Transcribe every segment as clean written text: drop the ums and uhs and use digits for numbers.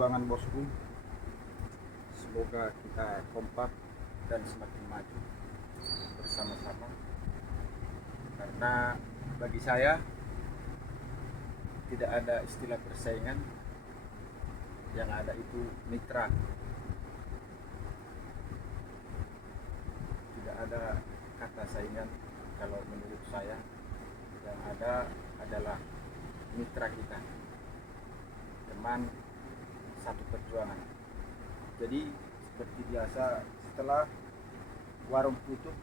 perjuangan bosku. Semoga kita kompak dan semakin maju bersama-sama. Karena bagi saya tidak ada istilah persaingan, yang ada itu mitra. Tidak ada kata saingan kalau menurut saya. Yang ada adalah mitra kita, teman satu perjuangan. Jadi seperti biasa, setelah warung tutup,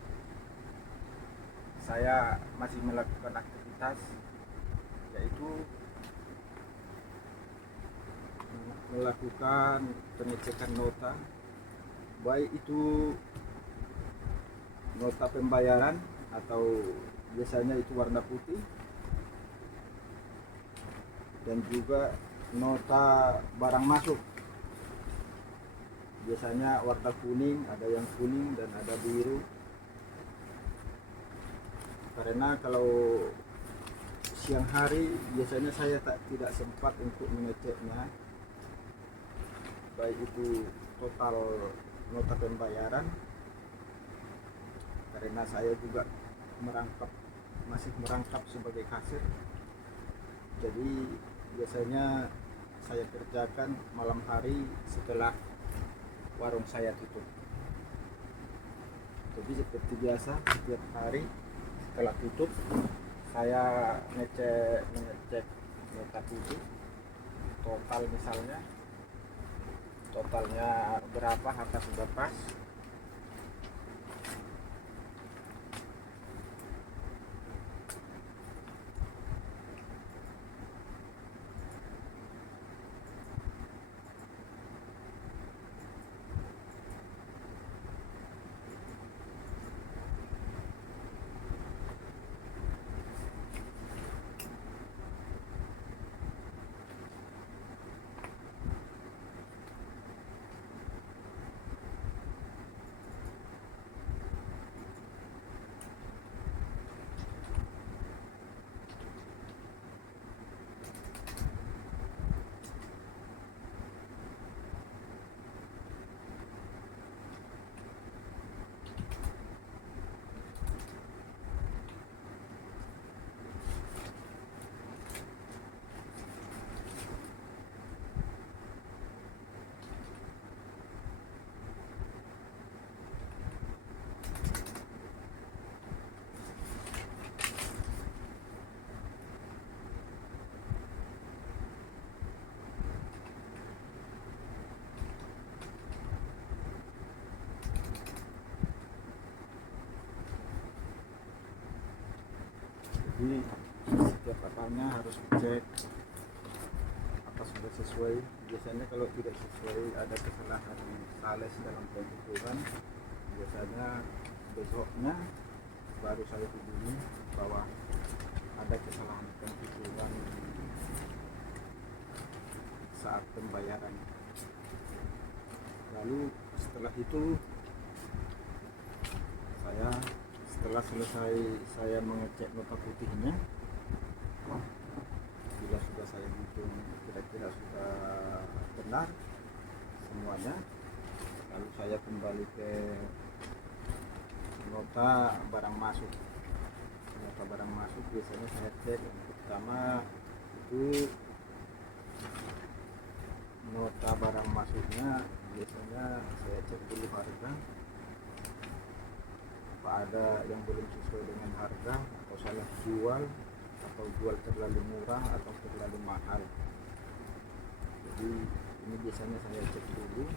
saya masih melakukan aktivitas, yaitu melakukan pengecekan nota, baik itu nota pembayaran atau biasanya itu warna putih, dan juga nota barang masuk, biasanya warna kuning, ada yang kuning dan ada biru. Karena kalau siang hari biasanya saya tidak sempat untuk mengeceknya, baik itu total nota pembayaran, karena saya juga masih merangkap sebagai kasir. Jadi biasanya saya kerjakan malam hari setelah warung saya tutup. Jadi seperti biasa, setiap hari setelah tutup saya ngecek nota putih total, misalnya totalnya berapa, harga sudah pas. Jadi setiap katanya harus dicek apa sudah sesuai. Biasanya kalau tidak sesuai, ada kesalahan sales dalam penghitungan, biasanya besoknya baru saya hubungi bahwa ada kesalahan penghitungan saat pembayaran. Lalu setelah itu setelah selesai saya mengecek nota putihnya, bila sudah saya hitung kira-kira sudah benar semuanya, lalu saya kembali ke nota barang masuk. Nota barang masuk biasanya saya cek yang pertama itu nota barang masuknya, biasanya saya cek dulu harga, apa ada yang belum sesuai dengan harga, atau salah jual, atau jual terlalu murah atau terlalu mahal. Jadi ini biasanya saya cek dulu.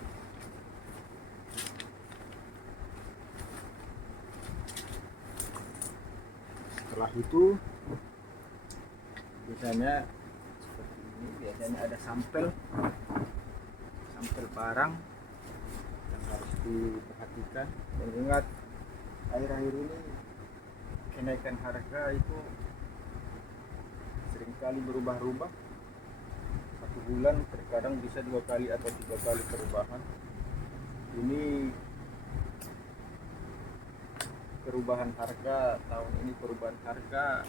Setelah itu biasanya seperti ini, biasanya ada sampel barang yang harus diperhatikan. Dan ingat, akhir-akhir ini kenaikan harga itu seringkali berubah-ubah. Satu bulan terkadang bisa 2 kali atau 3 kali perubahan. Ini perubahan harga tahun ini, perubahan harga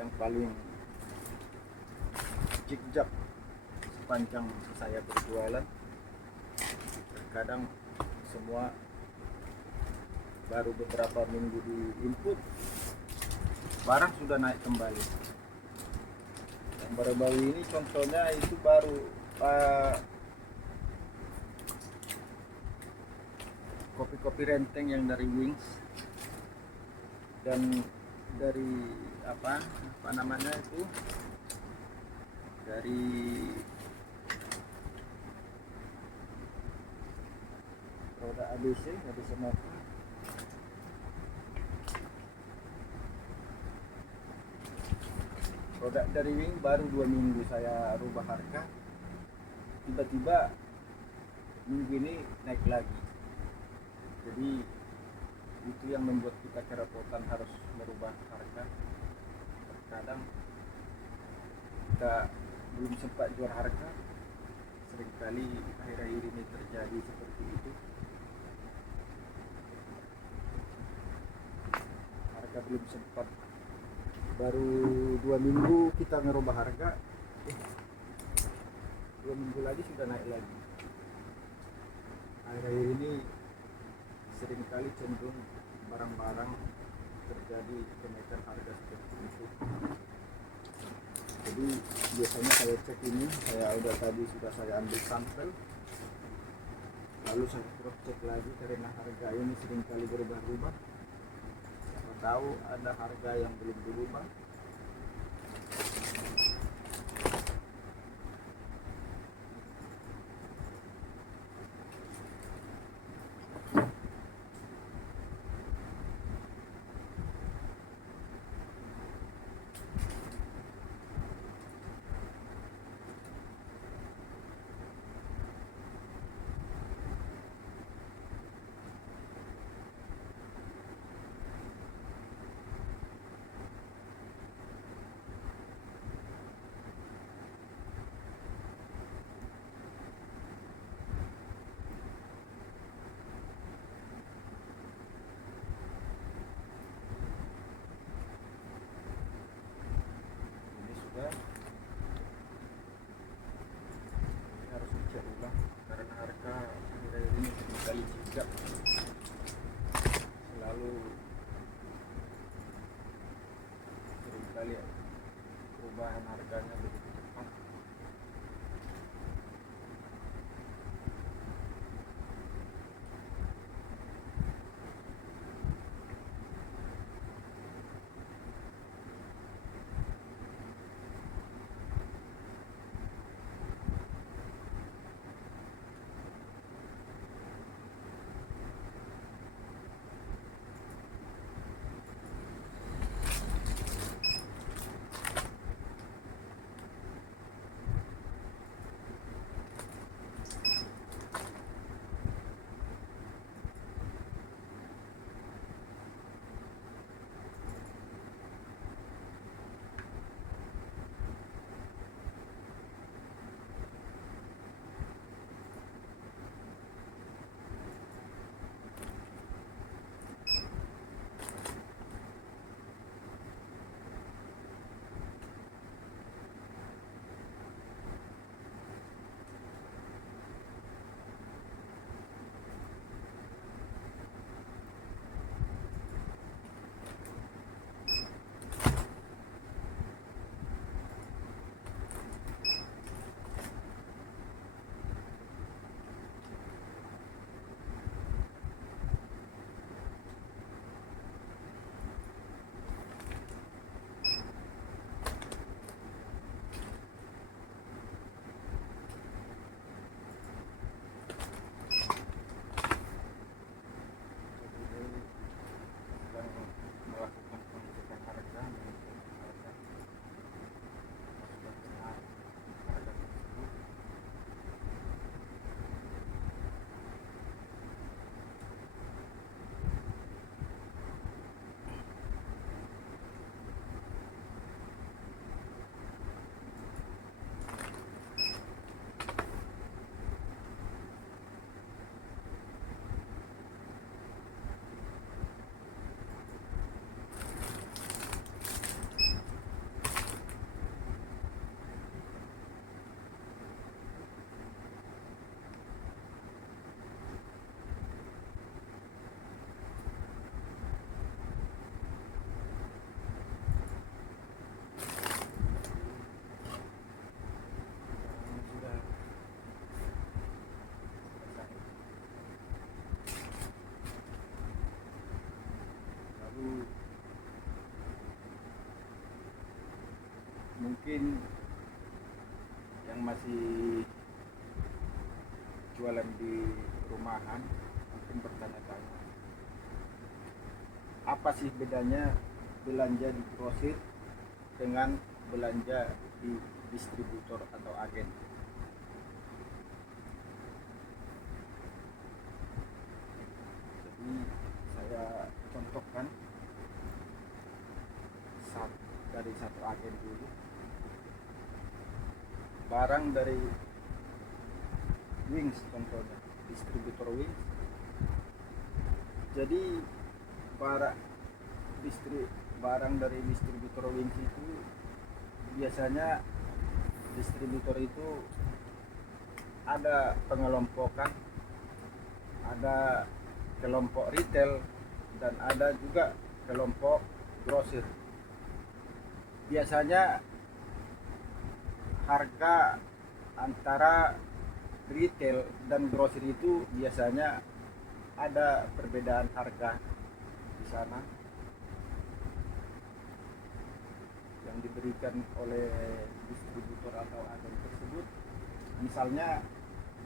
yang paling zigzag sepanjang saya berjualan, terkadang semua baru beberapa minggu di input barang sudah naik kembali. Yang baru-baru ini contohnya itu baru kopi-kopi renteng yang dari Wings dan dari apa namanya itu, dari produk ABC Mocha. Produk dari Wing baru 2 minggu saya rubah harga, tiba-tiba minggu ini naik lagi. Jadi itu yang membuat kita kerepotan harus merubah harga. Terkadang kita belum sempat jual harga, seringkali akhir-akhir ini terjadi seperti itu. Harga belum sempat, baru 2 minggu kita ngerubah harga, 2 minggu lagi sudah naik lagi. Akhir-akhir ini seringkali cenderung barang-barang terjadi kenaikan harga seperti itu. Jadi biasanya saya cek ini, sudah saya ambil sampel, lalu saya cross check lagi karena harga ini seringkali berubah-ubah. Siapa tahu ada harga yang belum berubah. mungkin yang masih jualan di rumahan mungkin bertanya-tanya, apa sih bedanya belanja di grosir dengan belanja di distributor atau agen? Jadi saya contohkan dari satu agen dulu. Barang dari Wings contohnya, distributor Wings. Jadi barang dari distributor Wings itu biasanya distributor itu ada pengelompokan, ada kelompok retail, dan ada juga kelompok grosir. Biasanya harga antara retail dan grosir itu biasanya ada perbedaan harga di sana yang diberikan oleh distributor atau agen tersebut. Misalnya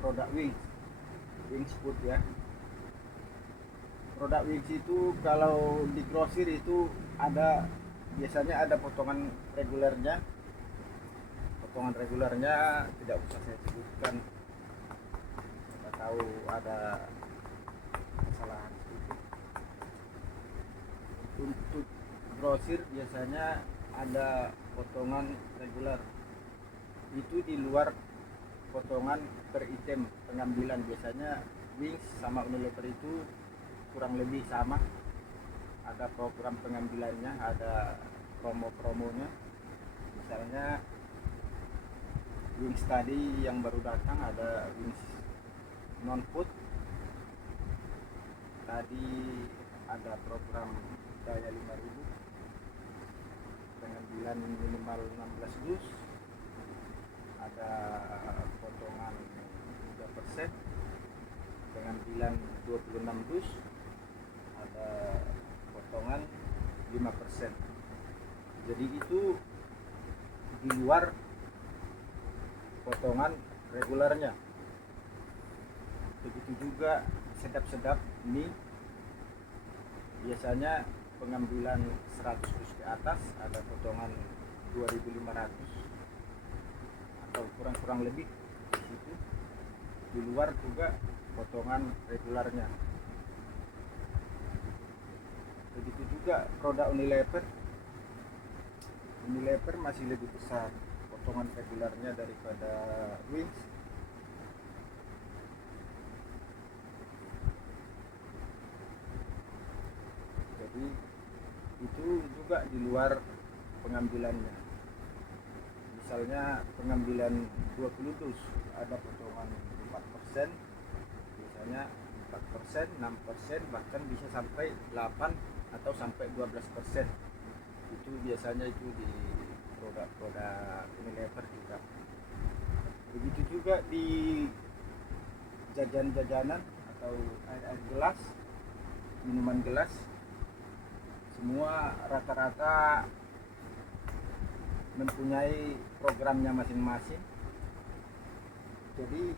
produk Wings Food ya. Produk Wings itu kalau di grosir itu biasanya ada potongan regulernya. Potongan regulernya tidak usah saya sebutkan, kita tahu ada kesalahan sedikit. Untuk grosir biasanya ada potongan reguler, itu di luar potongan per item pengambilan. Biasanya Wings sama Unilever itu kurang lebih sama, ada program pengambilannya, ada promo-promonya. Misalnya Wings tadi yang baru datang ada Wings non food, tadi ada program daya 5.000 pengambilan minimal 16 dus, ada potongan 3%, pengambilan 26 dus, ada potongan 5%. Jadi itu di luar potongan regulernya. Begitu juga sedap-sedap mie, biasanya pengambilan 100 dus ke atas ada potongan 2.500 atau kurang lebih di situ. Di luar juga potongan regulernya. Begitu juga produk Unilever masih lebih besar potongan regulernya daripada Wings. Jadi itu juga di luar pengambilannya. Misalnya pengambilan 20 dus ada potongan 4%, biasanya 4%, 6%, bahkan bisa sampai 8 atau sampai 12%. Itu biasanya itu di produk Unilever juga. Begitu juga di jajan-jajanan atau air gelas, minuman gelas, semua rata-rata mempunyai programnya masing-masing. Jadi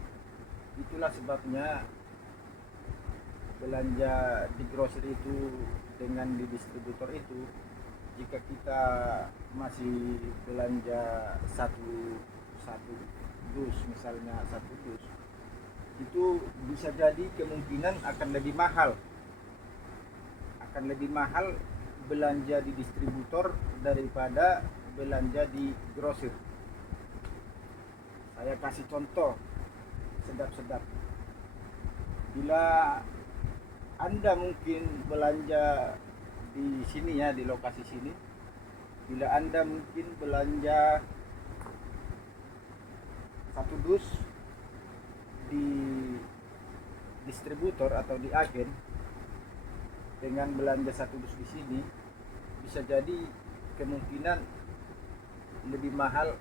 itulah sebabnya belanja di grosir itu dengan di distributor itu, jika kita masih belanja satu dus, misalnya satu dus, itu bisa jadi kemungkinan akan lebih mahal belanja di distributor daripada belanja di grosir. Saya kasih contoh sedap-sedap. Bila Anda mungkin belanja di sini ya, di lokasi sini, bila Anda mungkin belanja satu dus di distributor atau di agen dengan belanja satu dus di sini, bisa jadi kemungkinan lebih mahal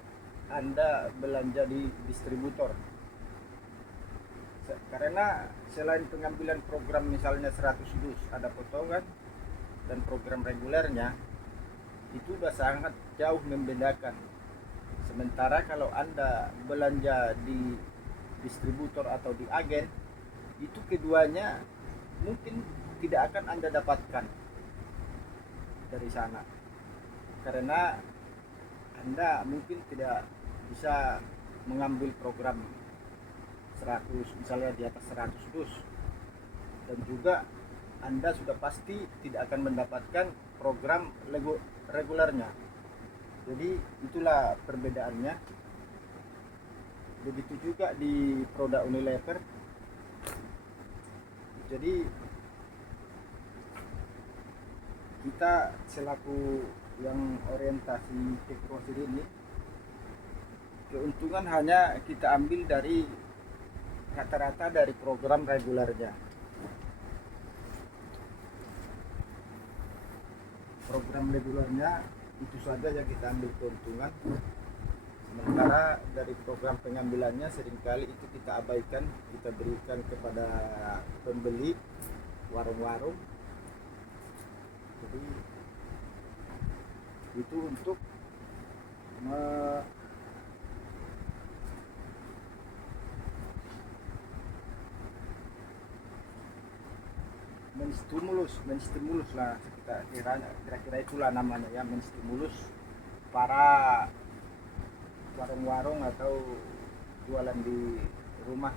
Anda belanja di distributor. Karena selain pengambilan program misalnya 100 dus ada potongan dan program regulernya, itu sudah sangat jauh membedakan. Sementara kalau Anda belanja di distributor atau di agen, itu keduanya mungkin tidak akan Anda dapatkan dari sana, karena Anda mungkin tidak bisa mengambil program 100, misalnya di atas 100 dus, dan juga Anda sudah pasti tidak akan mendapatkan program regulernya. Jadi itulah perbedaannya. Begitu juga di produk Unilever. Jadi kita selaku yang orientasi ke grosir ini, keuntungan hanya kita ambil dari rata-rata dari program regulernya. Program regulernya itu saja yang kita ambil keuntungan, sementara dari program pengambilannya seringkali itu kita abaikan, kita berikan kepada pembeli warung-warung. Jadi itu untuk menstimulus lah, kira-kira itulah namanya ya, menstimulus para warung-warung atau jualan di rumah.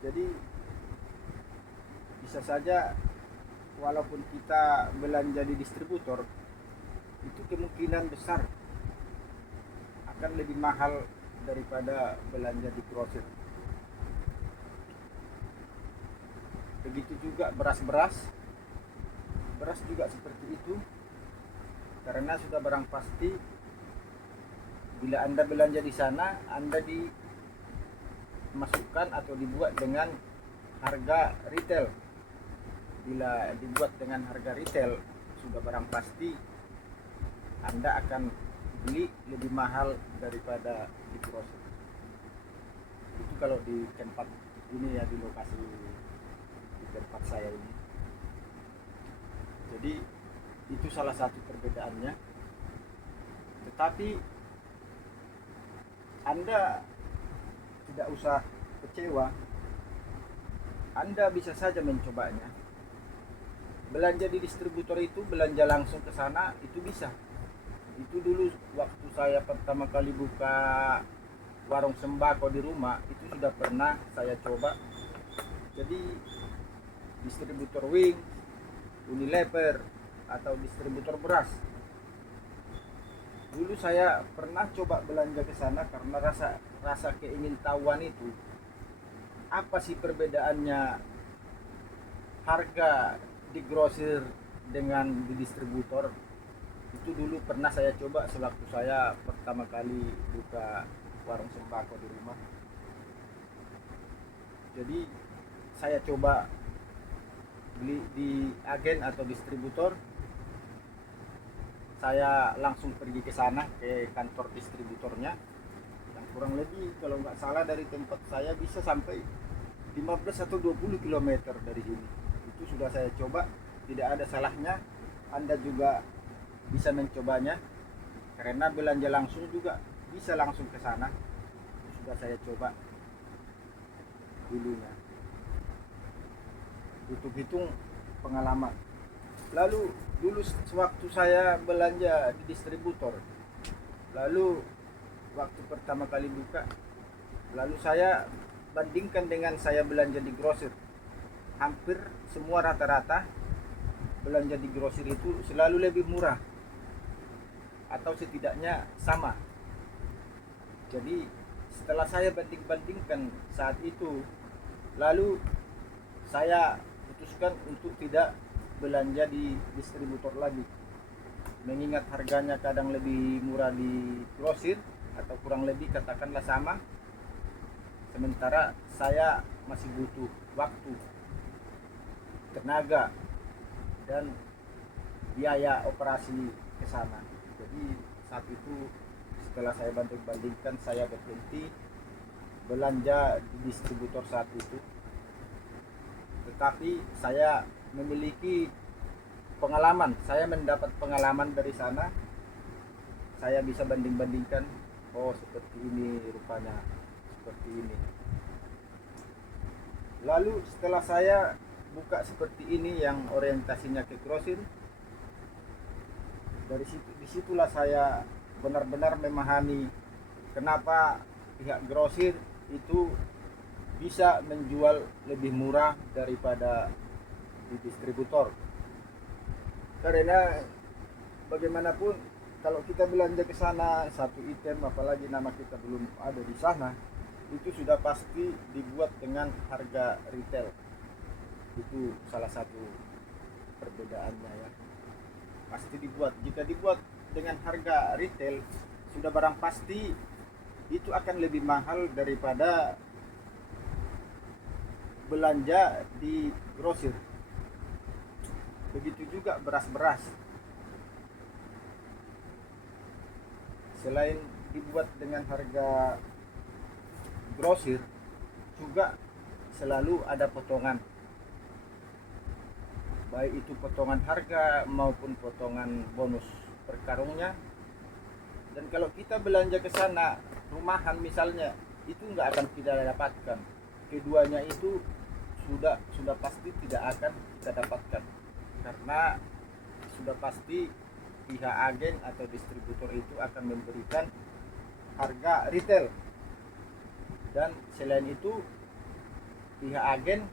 Jadi bisa saja walaupun kita belanja di distributor, itu kemungkinan besar akan lebih mahal daripada belanja di grosir. Begitu juga beras juga seperti itu, karena sudah barang pasti bila Anda belanja di sana, Anda dimasukkan atau dibuat dengan harga retail. Bila dibuat dengan harga retail, sudah barang pasti Anda akan beli lebih mahal daripada di grosir. Itu kalau di tempat ini ya, di lokasi di tempat saya ini. Jadi itu salah satu perbedaannya. Tetapi Anda tidak usah kecewa, Anda bisa saja mencobanya. Belanja di distributor itu, belanja langsung ke sana itu bisa. Itu dulu waktu saya pertama kali buka warung sembako di rumah, itu sudah pernah saya coba. Jadi distributor Wing, Unilever, atau distributor beras, dulu saya pernah coba belanja ke sana karena rasa keingintahuan itu, apa sih perbedaannya harga di grosir dengan di distributor. Itu dulu pernah saya coba sewaktu saya pertama kali buka warung sembako di rumah. Jadi saya coba beli di agen atau distributor, saya langsung pergi ke sana, ke kantor distributornya, yang kurang lebih kalau nggak salah dari tempat saya bisa sampai 15 atau 20 km dari sini. Itu sudah saya coba, tidak ada salahnya Anda juga bisa mencobanya, karena belanja langsung juga bisa langsung ke sana. Sudah saya coba dulunya, hitung-hitung pengalaman. Lalu dulu sewaktu saya belanja di distributor, lalu waktu pertama kali buka, lalu saya bandingkan dengan saya belanja di grosir, hampir semua rata-rata belanja di grosir itu selalu lebih murah atau setidaknya sama. Jadi setelah saya banding-bandingkan saat itu, lalu saya putuskan untuk tidak belanja di distributor lagi, mengingat harganya kadang lebih murah di grosir atau kurang lebih katakanlah sama, sementara saya masih butuh waktu, tenaga, dan biaya operasi ke sana. Jadi saat itu setelah saya banding-bandingkan, saya berhenti belanja di distributor saat itu. Tetapi saya memiliki pengalaman, saya mendapat pengalaman dari sana. Saya bisa banding-bandingkan, oh seperti ini rupanya, seperti ini. Lalu setelah saya buka seperti ini yang orientasinya ke grosir, dari situ disitulah saya benar-benar memahami kenapa pihak grosir itu bisa menjual lebih murah daripada di distributor. Karena bagaimanapun kalau kita belanja ke sana satu item, apalagi nama kita belum ada di sana, itu sudah pasti dibuat dengan harga retail. Itu salah satu perbedaannya ya. Pasti dibuat. Jika dibuat dengan harga retail, sudah barang pasti itu akan lebih mahal daripada belanja di grosir. Begitu juga beras-beras. Selain dibuat dengan harga grosir, juga selalu ada potongan, baik itu potongan harga maupun potongan bonus per karungnya. Dan kalau kita belanja ke sana rumahan misalnya, itu nggak akan kita dapatkan. Keduanya itu sudah pasti tidak akan kita dapatkan, karena sudah pasti pihak agen atau distributor itu akan memberikan harga retail. Dan selain itu pihak agen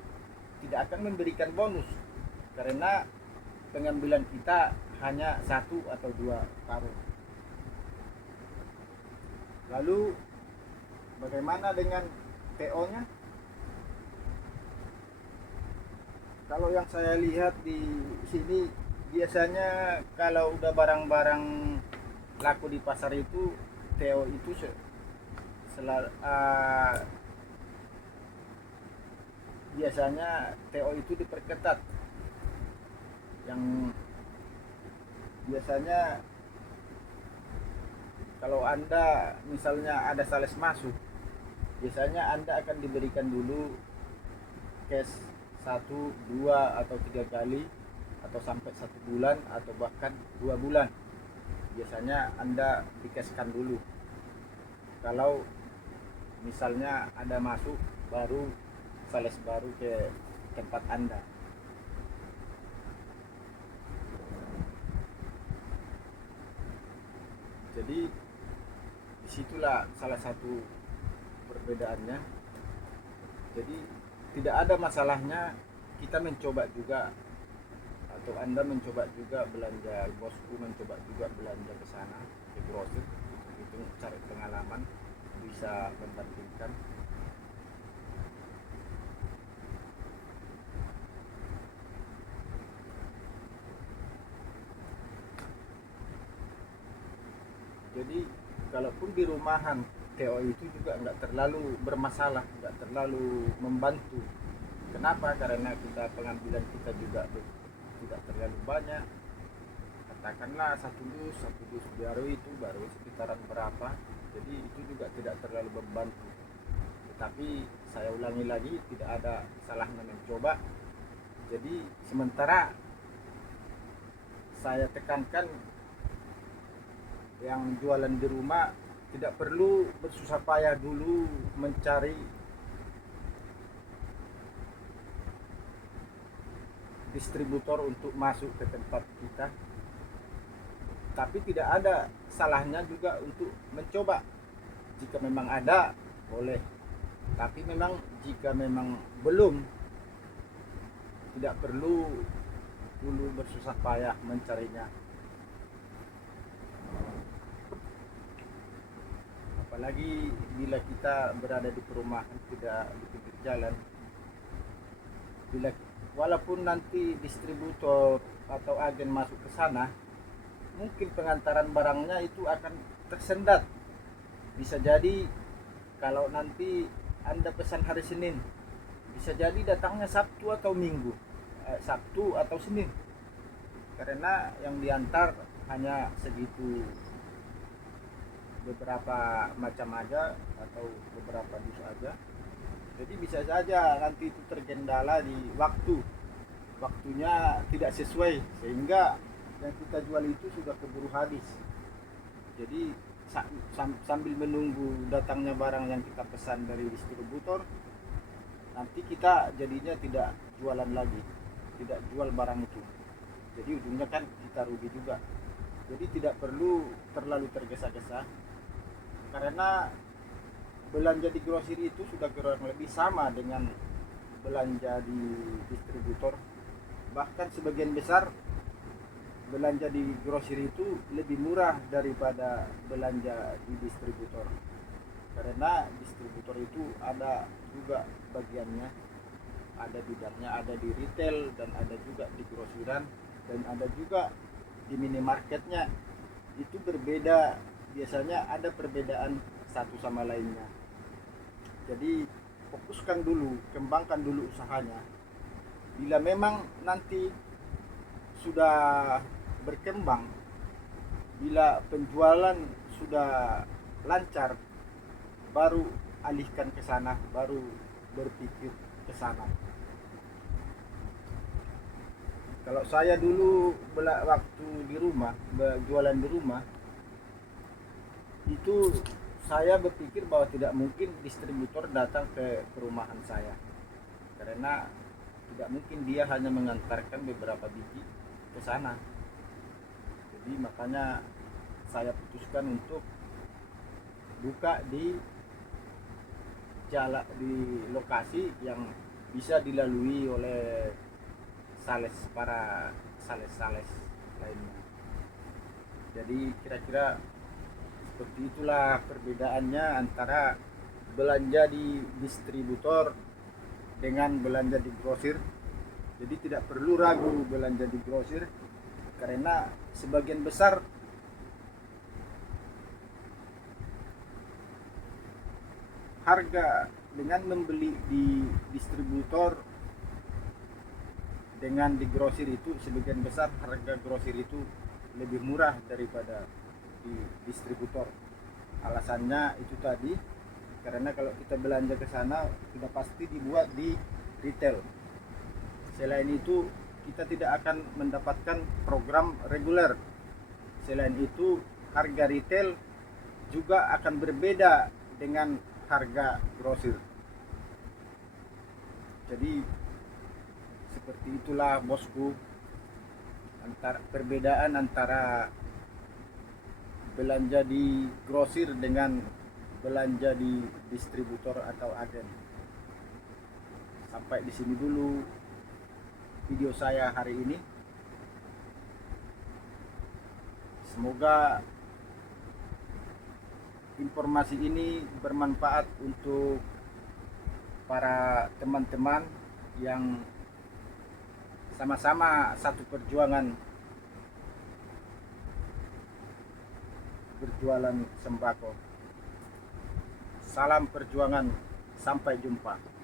tidak akan memberikan bonus, karena pengambilan kita hanya 1 atau 2 karung. Lalu bagaimana dengan PO-nya? Kalau yang saya lihat di sini, biasanya kalau udah barang-barang laku di pasar itu, TO itu biasanya TO itu diperketat. Yang biasanya kalau Anda misalnya ada sales masuk, biasanya Anda akan diberikan dulu cash 1, 2 atau 3 kali, atau sampai 1 bulan atau bahkan 2 bulan. Biasanya Anda dikasihkan dulu. Kalau misalnya ada masuk baru sales baru ke tempat Anda. Jadi disitulah salah satu perbedaannya. Jadi tidak ada masalahnya kita mencoba juga, atau Anda mencoba juga belanja, bosku mencoba juga belanja ke sana, ke grosir, itu cari pengalaman, bisa membandingkan. Jadi kalaupun di rumahan, TO itu juga nggak terlalu bermasalah, nggak terlalu membantu. Kenapa? Karena kita pengambilan kita juga tidak terlalu banyak. Katakanlah satu dus baru sekitaran berapa. Jadi itu juga tidak terlalu membantu. Tetapi saya ulangi lagi, tidak ada salahnya mencoba. Jadi sementara saya tekankan yang jualan di rumah tidak perlu bersusah payah dulu mencari distributor untuk masuk ke tempat kita. Tapi tidak ada salahnya juga untuk mencoba. Jika memang ada, boleh. Tapi memang jika memang belum, tidak perlu dulu bersusah payah mencarinya. Apalagi bila kita berada di perumahan, tidak di pinggir jalan. Walaupun nanti distributor atau agen masuk ke sana, mungkin pengantaran barangnya itu akan tersendat. Bisa jadi kalau nanti Anda pesan hari Senin, bisa jadi datangnya Sabtu atau Minggu, Sabtu atau Senin, karena yang diantar hanya segitu, beberapa macam aja atau beberapa dus aja. Jadi bisa saja nanti itu tergendala di waktu. waktunya tidak sesuai, sehingga yang kita jual itu sudah keburu habis. Jadi sambil menunggu datangnya barang yang kita pesan dari distributor, nanti kita jadinya tidak jualan lagi, tidak jual barang itu. Jadi ujungnya kan kita rugi juga. Jadi tidak perlu terlalu tergesa-gesa, karena belanja di grosir itu sudah kurang lebih sama dengan belanja di distributor. Bahkan sebagian besar belanja di grosir itu lebih murah daripada belanja di distributor, karena distributor itu ada juga bagiannya, ada bidangnya, ada di retail dan ada juga di grosiran dan ada juga di minimarketnya. Itu berbeda, biasanya ada perbedaan satu sama lainnya. Jadi fokuskan dulu, kembangkan dulu usahanya. Bila memang nanti sudah berkembang, bila penjualan sudah lancar, baru alihkan ke sana, baru berpikir ke sana. Kalau saya dulu waktu di rumah, jualan di rumah, itu saya berpikir bahwa tidak mungkin distributor datang ke perumahan saya, karena tidak mungkin dia hanya mengantarkan beberapa biji ke sana. Jadi makanya saya putuskan untuk buka di lokasi yang bisa dilalui oleh para sales lainnya. Jadi kira-kira seperti itulah perbedaannya antara belanja di distributor dengan belanja di grosir. Jadi tidak perlu ragu belanja di grosir, karena sebagian besar harga dengan membeli di distributor dengan di grosir itu, sebagian besar harga grosir itu lebih murah daripada di distributor. Alasannya itu tadi, karena kalau kita belanja ke sana sudah pasti dibuat di retail. Selain itu kita tidak akan mendapatkan program reguler. Selain itu harga retail juga akan berbeda dengan harga grosir. Jadi seperti itulah bosku, perbedaan antara belanja di grosir dengan belanja di distributor atau agen. Sampai di sini dulu video saya hari ini. Semoga informasi ini bermanfaat untuk para teman-teman yang sama-sama satu perjuangan berjualan sembako. Salam perjuangan, sampai jumpa.